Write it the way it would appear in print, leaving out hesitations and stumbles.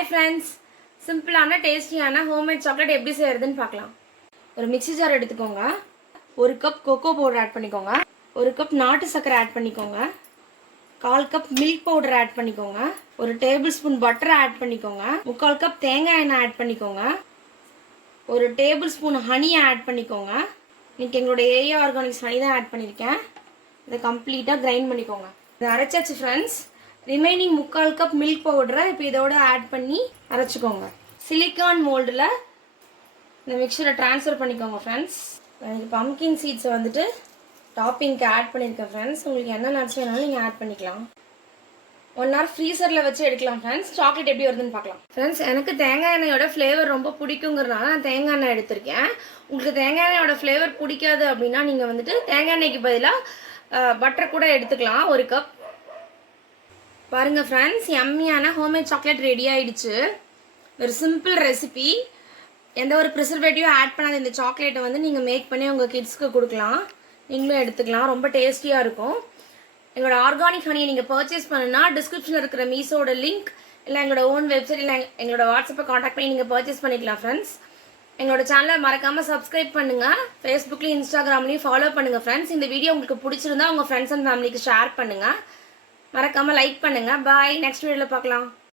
Hi friends, சிம்பிளான டேஸ்டியான homemade chocolate எப்படி செய்யறதுன்னு பார்க்கலாம். ஒரு மிக்ஸி ஜார் எடுத்துக்கோங்க. ஒரு கப் கோகோ பவுடர் ஆட் பண்ணிக்கோங்க. ஒரு கப் நாட்டு சர்க்கரை ஆட் பண்ணிக்கோங்க. 1/4 கப் மில்க் பவுடர் ஆட் பண்ணிக்கோங்க. ஒரு டேபிள் ஸ்பூன் பட்டர் ஆட் பண்ணிக்கோங்க. 3/4 கப் தேங்காய் எண்ணெய் ஆட் பண்ணிக்கோங்க. ஒரு டேபிள் ஸ்பூன் ஹனி ஆட் பண்ணிக்கோங்க. இன்னைக்கு எங்களோட ஏஏ ஆர்கானிக்ஸ் ஹனி தான் ஆட் பண்ணியிருக்கேன். இதை கம்ப்ளீட்டாக கிரைண்ட் பண்ணிக்கோங்க. இதை அரைச்சாச்சு ஃப்ரெண்ட்ஸ். ரிமைனிங் 3/4 கப் மில்க் பவுடரை இப்போ இதோட ஆட் பண்ணி அரைச்சிக்கோங்க. சிலிக்கான் மோல்டில் இந்த மிக்சரை ட்ரான்ஸ்ஃபர் பண்ணிக்கோங்க ஃப்ரெண்ட்ஸ். எனக்கு பம்கின் சீட்ஸை வந்துட்டு டாப்பிங்க்கு ஆட் பண்ணியிருக்கேன் ஃப்ரெண்ட்ஸ். உங்களுக்கு என்ன நட்ஸ் வேணாலும் நீங்கள் ஆட் பண்ணிக்கலாம். 1 hour ஃப்ரீசரில் வச்சு எடுக்கலாம் ஃப்ரெண்ட்ஸ். சாக்லேட் எப்படி வருதுன்னு பார்க்கலாம் ஃப்ரெண்ட்ஸ். எனக்கு தேங்காய் எண்ணெயோட ஃப்ளேவர் ரொம்ப பிடிக்குங்கிறதுனால நான் தேங்காய் எண்ணெய் எடுத்திருக்கேன். உங்களுக்கு தேங்காய் எண்ணெயோட ஃப்ளேவர் பிடிக்காது அப்படின்னா நீங்கள் வந்துட்டு தேங்காய் எண்ணெய்க்கு பதிலாக பட்டர் கூட எடுத்துக்கலாம். 1 கப். பாருங்கள் ஃப்ரெண்ட்ஸ், எம்மியான ஹோம்மேட் சாக்லேட் ரெடி ஆகிடுச்சு. ஒரு சிம்பிள் ரெசிபி, எந்த ஒரு ப்ரிசர்வேட்டிவும் ஆட் பண்ணாத இந்த சாக்லேட்டை வந்து நீங்கள் மேக் பண்ணி உங்கள் கிட்ஸ்க்கு கொடுக்கலாம். நீங்களும் எடுத்துக்கலாம். ரொம்ப டேஸ்டியாக இருக்கும். எங்களோட ஆர்கானிக் ஹனியை நீங்கள் பர்ச்சேஸ் பண்ணுன்னா டிஸ்கிரிப்ஷனில் இருக்கிற மீஷோட லிங்க் இல்லை எங்களோட ஓன் வெப்சைட் இல்லை எங்களோட வாட்ஸ்அப்பை காண்டாக்ட் பண்ணி நீங்கள் பர்ச்சேஸ் பண்ணிக்கலாம் ஃப்ரெண்ட்ஸ். எங்களோட சேனலை மறக்காமல் சப்ஸ்கிரைப் பண்ணுங்கள். ஃபேஸ்புக்லேயும் இன்ஸ்டாகிராம்லேயும் ஃபாலோ பண்ணுங்கள் ஃப்ரெண்ட்ஸ். இந்த வீடியோ உங்களுக்கு பிடிச்சிருந்தா உங்கள் ஃப்ரெண்ட்ஸ் அண்ட் ஃபேமிலிக்கு ஷேர் பண்ணுங்கள். மறக்காமல் லைக் பண்ணுங்கள். பாய். நெக்ஸ்ட் வீடியோவில் பார்க்கலாம்.